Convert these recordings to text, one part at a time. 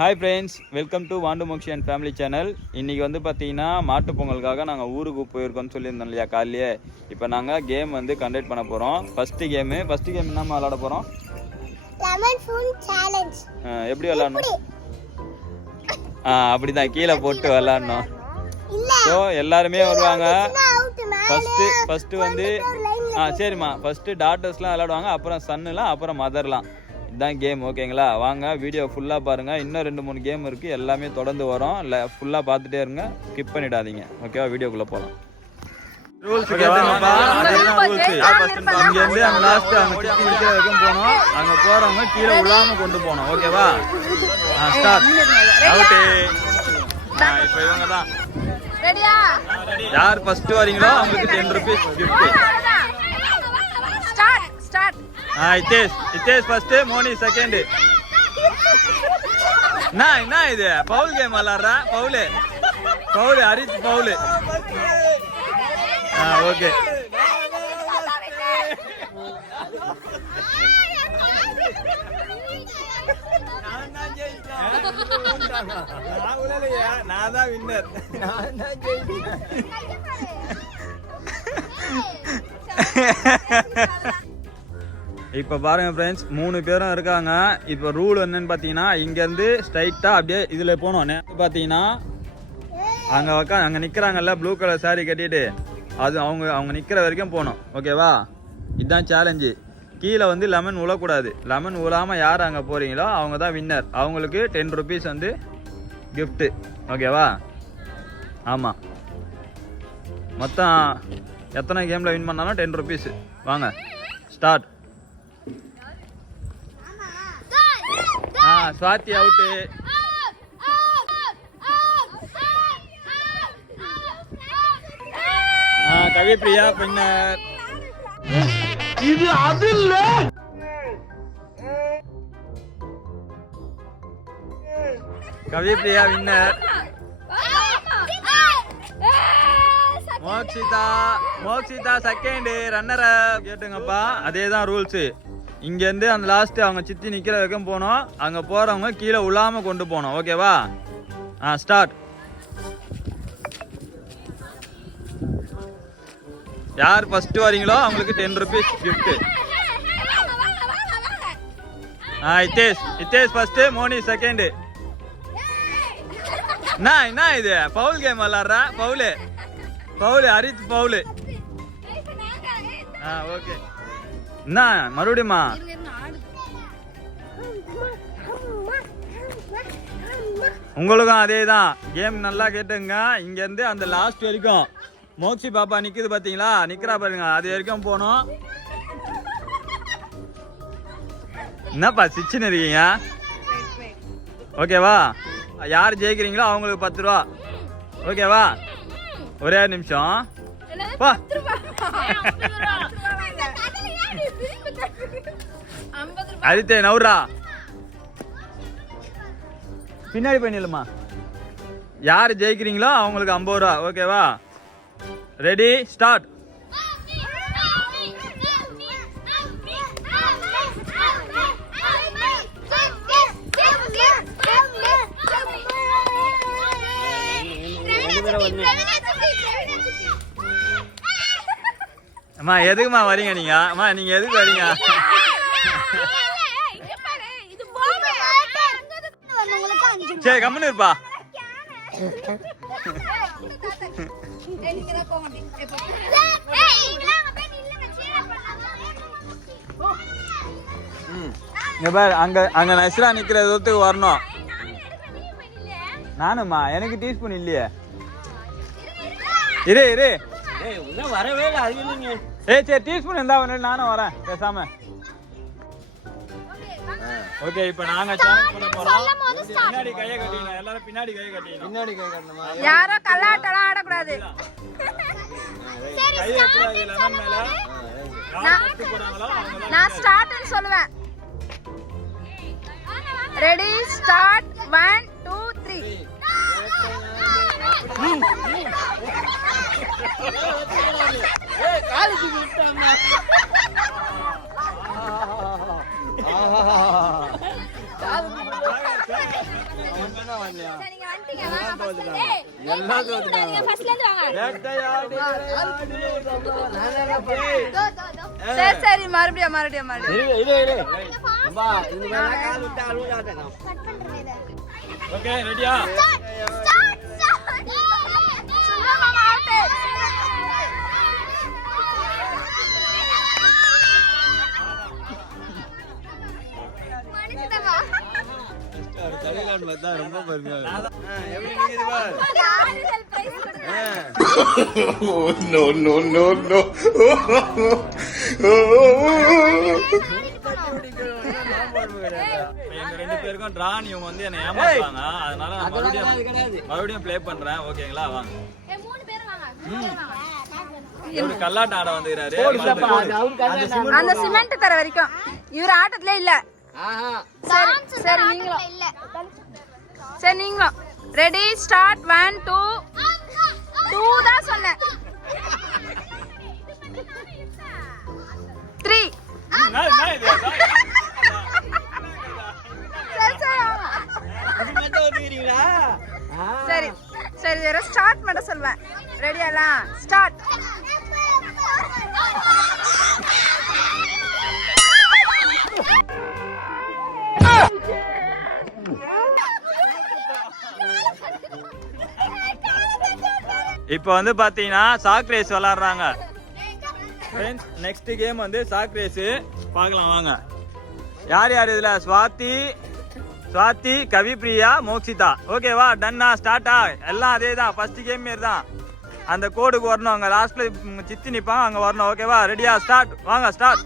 Hi friends, welcome to Vandu Mokshi and family channel. இன்றைக்கி வந்து பார்த்தீங்கன்னா மாட்டு பொங்கலுக்காக நாங்கள் ஊருக்கு போயிருக்கோம்னு சொல்லியிருந்தோம் இல்லையா காலையிலே. இப்போ நாங்கள் கேம் வந்து கண்டக்ட் பண்ண போகிறோம். ஃபஸ்ட்டு கேம் என்னம்மா விளாட போகிறோம்? எப்படி விளாடணும்? அப்படிதான் கீழே போட்டு விளாடணும். ஸோ எல்லாருமே வருவாங்க. ஃபஸ்ட்டு வந்து சரிம்மா, ஃபஸ்ட்டு டாட்டர்ஸ்லாம் விளாடுவாங்க, அப்புறம் சன்னுலாம், அப்புறம் மதர்லாம். இதுதான் கேம், ஓகேங்களா? வாங்க வீடியோ ஃபுல்லாக பாருங்கள். இன்னும் 2-3 கேம் இருக்குது, எல்லாமே தொடர்ந்து வரும். இல்லை ஃபுல்லாக பார்த்துட்டே இருங்க, ஸ்கிப் பண்ணிடாதீங்க. ஓகேவா? வீடியோக்குள்ளே போகலாம். ரூல்ஸ் கேட்பாங்கப்பா, அதேதான் ரூல்ஸு. இங்கேருந்து அங்கே லாஸ்ட்டு அங்கே சுற்றி நிற்கிற வரைக்கும் போகணும். அங்கே போகிறவங்க கீழே விழாமல் கொண்டு போகணும். ஓகேவா? ஸ்டார்ட். அவுட்டு. இப்போ இவங்க தான். யார் ஃபஸ்ட்டு வரீங்களோ அவங்களுக்கு 10 rupees gift. Ithesh first, Moni second. என்ன இது பவுல் கேம் விளாடுறா? Foul Harith foul. ஓகே. நான் தான் வின்னர். இப்போ பாருங்கள் ஃப்ரெண்ட்ஸ், 3 பேரும் இருக்காங்க. இப்போ ரூல் என்னன்னு பார்த்தீங்கன்னா, இங்கேருந்து ஸ்ட்ரைட்டாக அப்படியே இதில் போகணும். பார்த்தீங்கன்னா அங்கே நிற்கிறாங்கல்ல ப்ளூ கலர் சாரீ கட்டிட்டு, அது அவங்க நிற்கிற வரைக்கும் போகணும். ஓகேவா? இதுதான் சேலஞ்சு. கீழே வந்து லெமன் விழக்கூடாது. லெமன் விழாமல் யார் அங்கே போகிறீங்களோ அவங்க தான் வின்னர். அவங்களுக்கு 10 rupees வந்து கிஃப்ட்டு. ஓகேவா? ஆமாம், மொத்தம் எத்தனை கேமில் வின் பண்ணாலும் 10 rupees. வாங்க ஸ்டார்ட். ஸ்வாதி அவுட்டு. கவிப்பிரியா பின்னர். இது அது இல்ல. Kavipriya winner. Mokshitha second, runner. கேட்டுங்கப்பா, அதே தான் ரூல்ஸு. இங்கேருந்து அந்த லாஸ்ட்டு அவங்க சித்தி நிற்கிற வரைக்கும் போகணும். அங்கே போகிறவங்க கீழே விழாமல் கொண்டு போகணும். ஓகேவா? ஸ்டார்ட். யார் ஃபஸ்ட்டு வரீங்களோ அவங்களுக்கு 10 rupees gift. Ithesh first, Moni second. என்ன இது பவுல் கேம் விளாட்றா? Foul Harith foul. ஓகே. என்ன மறுபடியுமா? உங்களுக்கும் அதே தான் கேம். நல்லா கேட்டுங்க. இங்கேருந்து அந்த லாஸ்ட் வரைக்கும் மோக்ஷி பாப்பா நிற்குது பார்த்தீங்களா? நிற்கிறா பாருங்க, அது வரைக்கும் போகணும். என்னப்பா சிச்சுன்னு இருக்கீங்க? ஓகேவா? யார் ஜெயிக்கிறீங்களோ அவங்களுக்கு 10 ரூபா. ஓகேவா? ஒரே நிமிஷம். அரித்தே நவுரா, பின்னாடி பண்ணிடலாமா? யார் ஜெயிக்கிறீங்களோ அவங்களுக்கு 50 ரூபா. ஓகேவா? Ready start. அம்மா எதுக்குமா வரீங்க நீங்க? அம்மா நீங்க எதுக்கு வரீங்க? சரி கம்முன்னு இருப்பா. அங்க நஸ்ரா நிக்கிற தூரத்துக்கு வரணும். நானும்மா, எனக்கு டீஸ்பூன் இல்லையே. இரு வரவே இல்லை. சரி டீஸ்பூன் இருந்தா நானும் வரேன் பேசாம. ஓகே, இப்போ நாங்க சேலஞ்ச் பண்ண போறோம். பின்னாடி கையை கட்டிங்க எல்லாரும். பின்னாடி கையை கட்டணுமா? யாரோ கல்லாட்டலாம் ஆட கூடாது. கையை வைக்கூடாது லெமன் மேல. நான் ஸ்டார்ட்னு சொல்லுவேன். Ready start. 1 2 3. காலேஜ் விட்டாமா? நீங்க வந்துட்டீங்க வாங்க எல்லாம் தோத்துட்டாங்க ஃபர்ஸ்ட்ல இருந்து வாங்க சரி சரி மறுபடியும் இரு அம்மா இந்த மேல கால் விட்டு அழுவாதடா கட் பண்றேன் ஓகே ரெடியா சும்மா மாமா அவுட் மணிச்சிட்டவா கலிகான் பார்த்தா ரொம்ப பெருமையா இருக்கு எப்படி நிக்குது பார் யாருக்கு பிரைஸ் கொடுங்க no no no no எங்க ரெண்டு பேருக்கும் டிரா இவங்க வந்து என்ன ஏமாத்துறாங்க அதனால நான் மறுபடியும் ப்ளே பண்றேன் ஓகேங்களா வாங்க ஏய் மூணு பேர் வாங்க ஒரு கல்லாட்ட ஆட வந்துறாரு அந்த சிமெண்ட் தர வரைக்கும் இவர் ஆட்டத்திலே இல்ல சரி சரி நீங்களும் இல்ல சரி நீங்களும் ரெடி ஸ்டார்ட் 1 2 தான் சொன்னேன் 3 சரி சரி சரி ஸ்டார்ட் மட்டும் சொல்வேன் ரெடியாலாம் ஸ்டார்ட் இப்போ வந்து பாத்தீங்கன்னா சாக் ரேஸ் விளையாடுறாங்க நெக்ஸ்ட் கேம் வந்து சாக் ரேஸ் பார்க்கலாம் வாங்க யார் யார் இதுல ஸ்வாதி கவிப்ரியா மோக்ஷிதா ஓகேவா டன்னா ஸ்டார்ட்டா எல்லாம் அதே தான் ஃபர்ஸ்ட் கேம் மாரி தான் அந்த கோடுக்கு வரணும் அங்க லாஸ்ட்ல சித்தி நிப்பாங்க அங்க வரணும் ஓகேவா ரெடியா ஸ்டார்ட் வாங்க ஸ்டார்ட்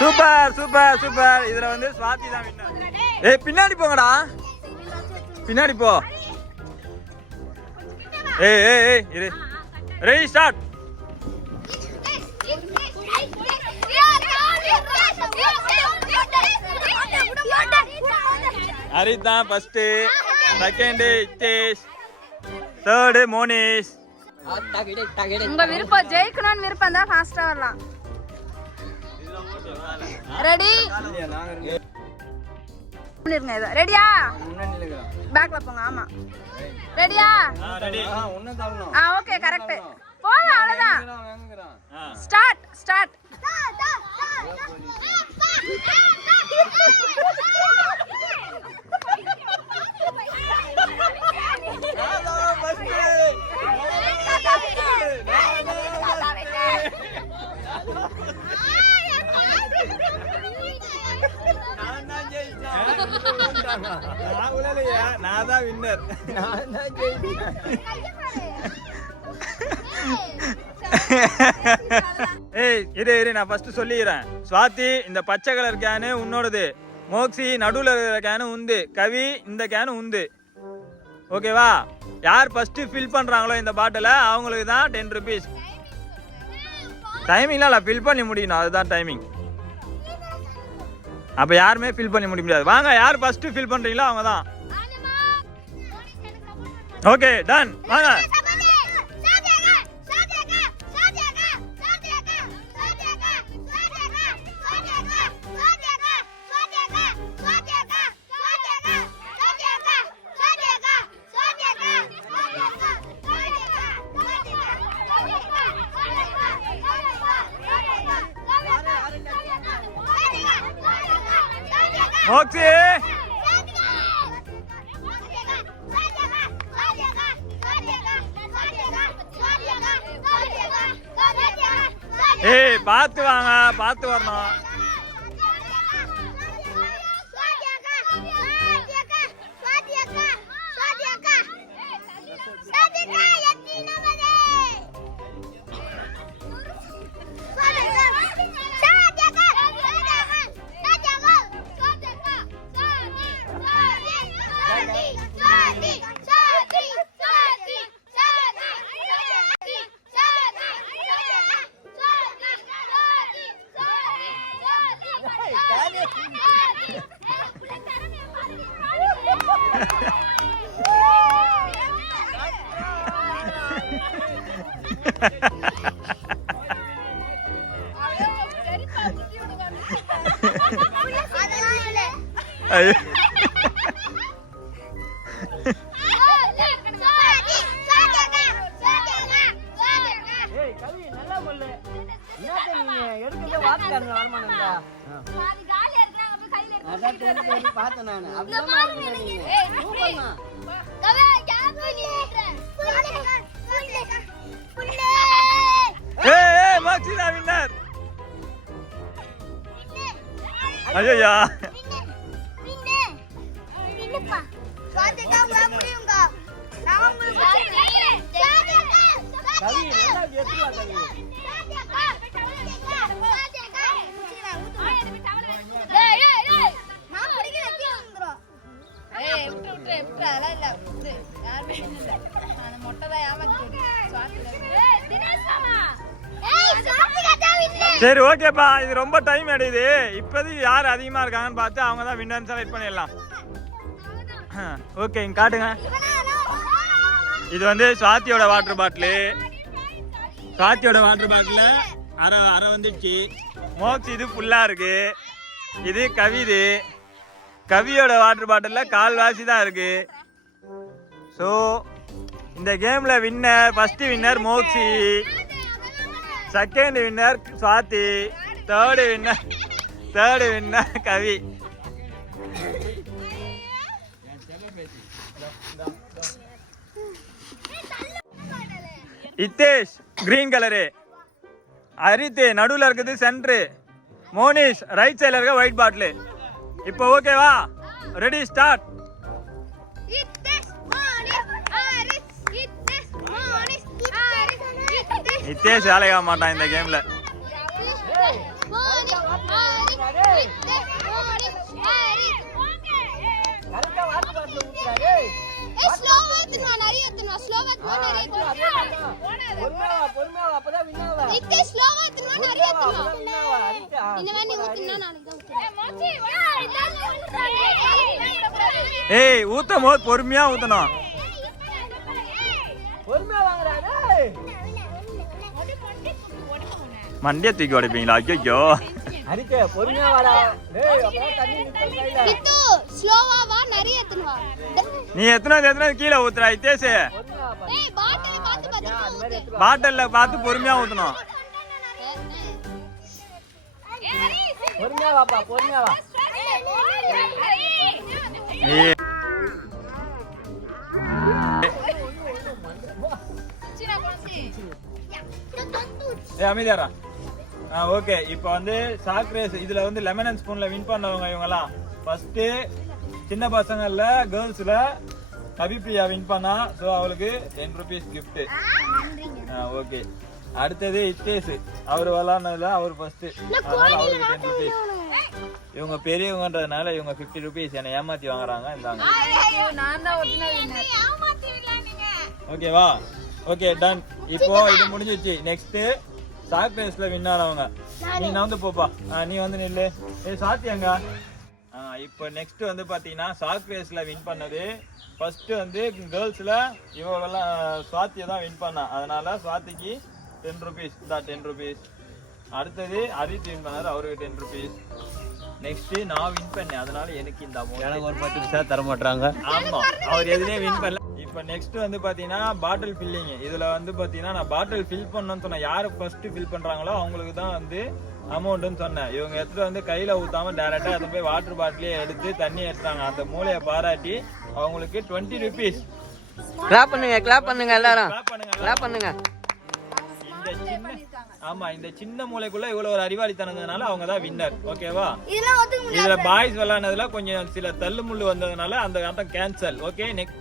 சூப்பர் சூப்பர் சூப்பர் இதுல வந்து ஸ்வாதி தான் வின்னர் ஏய் பின்னாடி போங்கடா பின்னாடி போ ஏய் ஏய் ஏய் இரு ready start Haritha first second Ithesh third Monish உங்க விருப்பம் ஜெயிக்கணும்னு விருப்பம் தான் ஃபாஸ்டா வரலாம் ரெடி இருங்க இது ரெடியா பேக்ல போங்க ஆமா ரெடியா ரெடி ஓகே கரெக்ட் போலாம் அவ்வளவுதான் ஸ்டார்ட் ஸ்டார்ட் நான் தான் வின்னர் ஏய் இரு இரு நான் ஃபர்ஸ்ட் சொல்லிடுறேன் ஸ்வாதி இந்த பச்சை கலர் கேனு உன்னோடது மோக்ஷி நடுவில் இருக்கிற கேனு உந்து கவி இந்த கேனு உந்து ஓகேவா யார் ஃபர்ஸ்ட் ஃபில் பண்றாங்களோ இந்த பாட்டில அவங்களுக்கு தான் 10 rupees டைமிங்லாம் இல்லை ஃபில் பண்ணி முடியணும் அதுதான் டைமிங் அப்போ யாருமே ஃபில் பண்ணி முடிய முடியாது வாங்க யார் ஃபர்ஸ்ட் ஃபில் பண்றீங்களோ அவங்க தான் ஓகே டன் வாங்க மோக்ஷி ஏய் பார்த்து வாங்க பார்த்து வரணும் பார்த்தேன் நானு. அப்படிதான் மாறுனீங்க நீங்க. சூப்பர்மா. ஏய் மாக்ஸி தான் வின்னர். ஐயா கவி நல்லா ஏத்துவா கவி. சரி ஓகேப்பா, இது ரொம்ப டைம் எடுக்குது. இப்போதைக்கு யார் அதிகமா இருக்காங்கன்னு பார்த்து அவங்க தான் வின்னர் செலக்ட் பண்ணிடலாம். ஓகே, இங்க காட்டுங்க. இது வந்து சுவாத்தியோட வாட்டர் பாட்டிலு. சுவாத்தியோட வாட்டர் பாட்டில அரை வந்துடுச்சு. மோக்ஸ் இது ஃபுல்லா இருக்கு. இது கவிது. கவியோட வாட்டர் பாட்டில்ல கால்வாசி தான் இருக்கு. ஸோ இந்த கேம்ல winner, first winner Mokshi, second winner Swathi, third winner Kavi. Ithesh green colour, Harith நடுவில் இருக்குது சென்ட்ரு, மோனிஷ் ரைட் சைடில் இருக்க ஒயிட் பாட்டிலு. இப்போ ஓகேவா? Ready start. இத்தேஷ் வேலையாக மாட்டான் இந்த கேம்ல. கரெக்டா வாட்டர் பாட்டில் ஊத்துறாரு. பொறுமையா அப்பதான் வின்னாவா. ஏய் ஊத்தும் போது பொறுமையா ஊத்தணும். பொறுமையா வாங்குறாரு. மண்டிய தூக்கி உடைப்பீங்களா? ஐயோ அரிக்கே பொறுமையா வாடா. டேய் அப்பதான் தண்ணி நிக்கும் கையில. கிட்டு ஸ்லோவா வா, நிறைய எத்துவா. நீ எத்தனை கீழே ஊத்துறா இத்தேஷ்? பொறுமையா வா. ஏய் பாட்டில் பாத்து அந்த மாதிரி எடுத்து பாட்டில்ல பார்த்து பொறுமையா ஊத்தணும். பொறுமையா வாப்பா, பொறுமையா வா. ஏய் அமைதியாரா. ஓகே, இப்போ வந்து சாக் ரேஸ். இதுல வந்து லெமன் அண்ட் ஸ்பூன்ல வின் பண்ணவங்க இவங்கலாம். ஃபர்ஸ்ட் சின்ன பசங்கள்ல கேர்ள்ஸ்ல கவிப்ரியா வின் பண்ணா. ஸோ அவளுக்கு 10 rupees gift. ஓகே, அடுத்தது இத்தேஷ், அவர் விளாட்னதுல அவர் ஃபர்ஸ்ட், அதனால அவருக்கு 10 rupees. இவங்க பெரியவங்கன்றதுனால இவங்க 50 rupees என்னை ஏமாத்தி வாங்குறாங்க. இந்தாங்க. ஓகேவா? Okay done. இப்போ இது முடிஞ்சிச்சு. நெக்ஸ்ட் சாக் ரேஸ்ல வின் ஆனவங்க. நீ வந்து போப்பா, நீ வந்து நில்லு. சாத்தி அங்க. இப்போ நெக்ஸ்ட் வந்து பாத்தீங்கன்னா சாக் ரேஸ்ல வின் பண்ணது ஃபர்ஸ்ட் வந்து கேர்ள்ஸ்ல இவங்கெல்லாம் சுவாத்தியை தான் வின் பண்ணா. அதனால சுவாத்திக்கு 10 rupees. 10 rupees. அடுத்தது ஹரித் வின் பண்ணாரு, அவருக்கு 10 rupees. நெக்ஸ்ட் நான் வின் பண்ணேன், அதனால எனக்கு இந்த அமௌண்ட். எனக்கு ஒரு 10 நிமிஷம் தர மாட்டாங்க. ஆமா, அவர் எதுலயும் வின் பண்ணல. இப்போ நெக்ஸ்ட் வந்து பாத்தீங்கன்னா பாட்டில் ஃபில்லிங். இதுல வந்து பாத்தீங்கன்னா நான் பாட்டில் ஃபில் பண்ணணும்னு சொன்னேன். யாரு ஃபர்ஸ்ட் ஃபில் பண்றாங்களோ அவங்களுக்கு தான் வந்து அமௌண்ட்னு சொன்னேன். இவங்க எடுத்துட்டு வந்து கையில ஊத்தாம டைரக்டா அதை போய் வாட்டர் பாட்டிலே எடுத்து தண்ணி எடுத்தாங்க. அந்த மூளையை பாராட்டி அவங்களுக்கு 20 rupees. கிளாப் பண்ணுங்க, கிளாப் பண்ணுங்க எல்லாரும். Clap பண்ணுங்க. கிளாப் பண்ணுங்க. இந்த சின்ன மூளைக்குள்ள இவ்வளவு ஒரு அறிவாளித்தனதுனால அவங்க தான் வின்னர். ஓகேவா? இதுல பாய்ஸ் விளையாடுனதுல கொஞ்சம் சில தள்ளுமுள்ளு வந்ததுனால அந்த ஆட்டம் கேன்சல். Okay, next